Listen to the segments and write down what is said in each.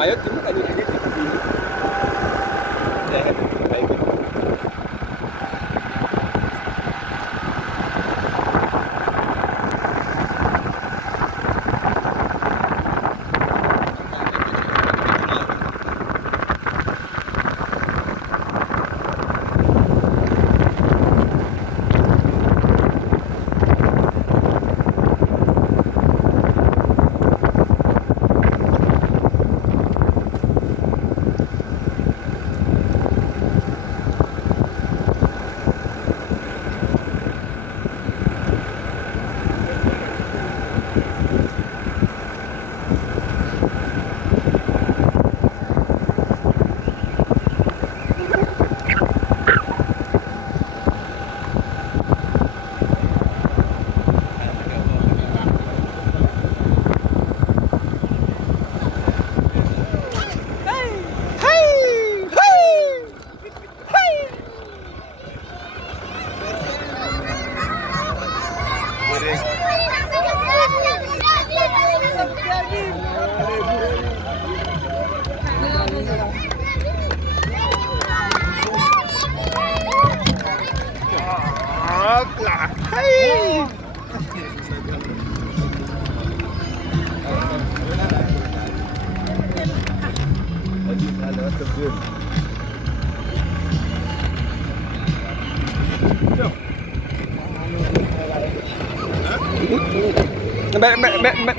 Mayat itu kan ini.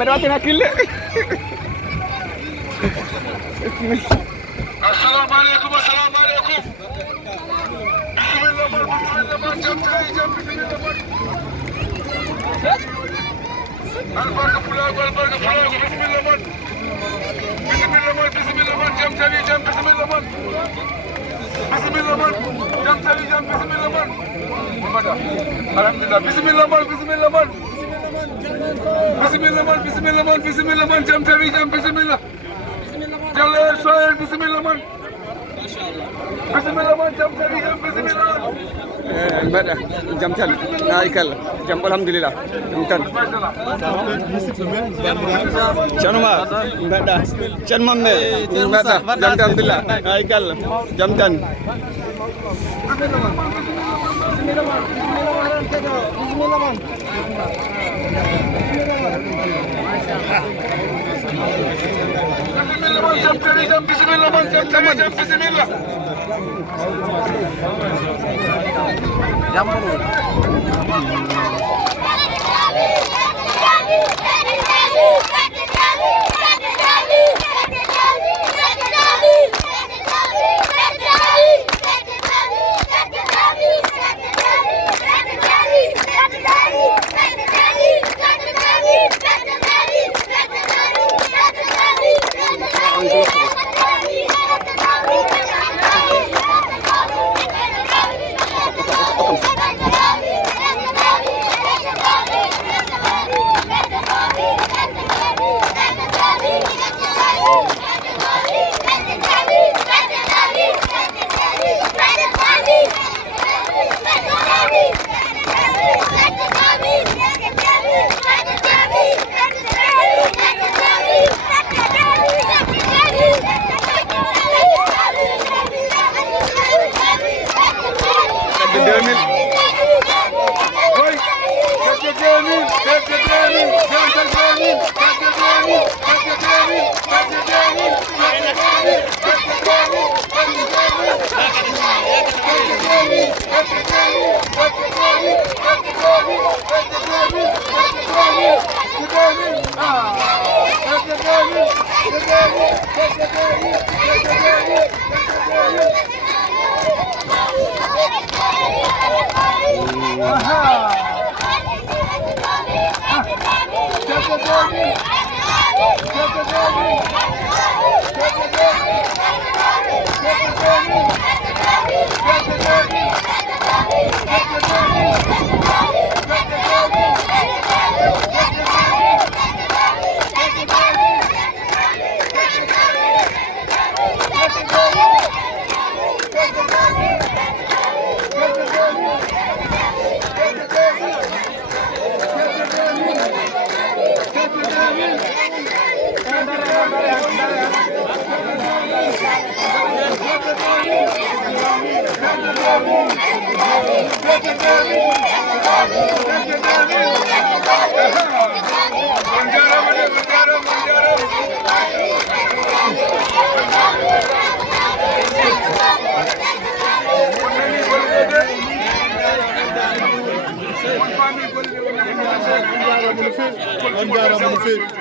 Berarti nakil. Assalamualaikum, assalamualaikum. Bismillahirrahmanirrahim. Jam bismillah. Al-barka pulau, bismillah. Bismillah, jam bismillah. Bismillah, jam bismillah. Alhamdulillah, bismillah. Bismillah, jam bismillah. Jalan soal bismillah. Bismillah, jam bismillah. Mbak jam tan naikal jam alhamdulillah jam tan chanuma mbak dah chan mamme mbak dah jam alhamdulillah naikal jam tan Bismillah.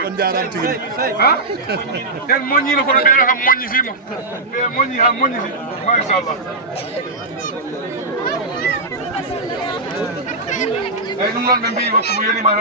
on jaaraam tigi ha en moññino kono ɓeɗo kam moññitima ɓe moññi ha moññiti machallah eyyi ɗum noon ɓe mbi waktu mo yonima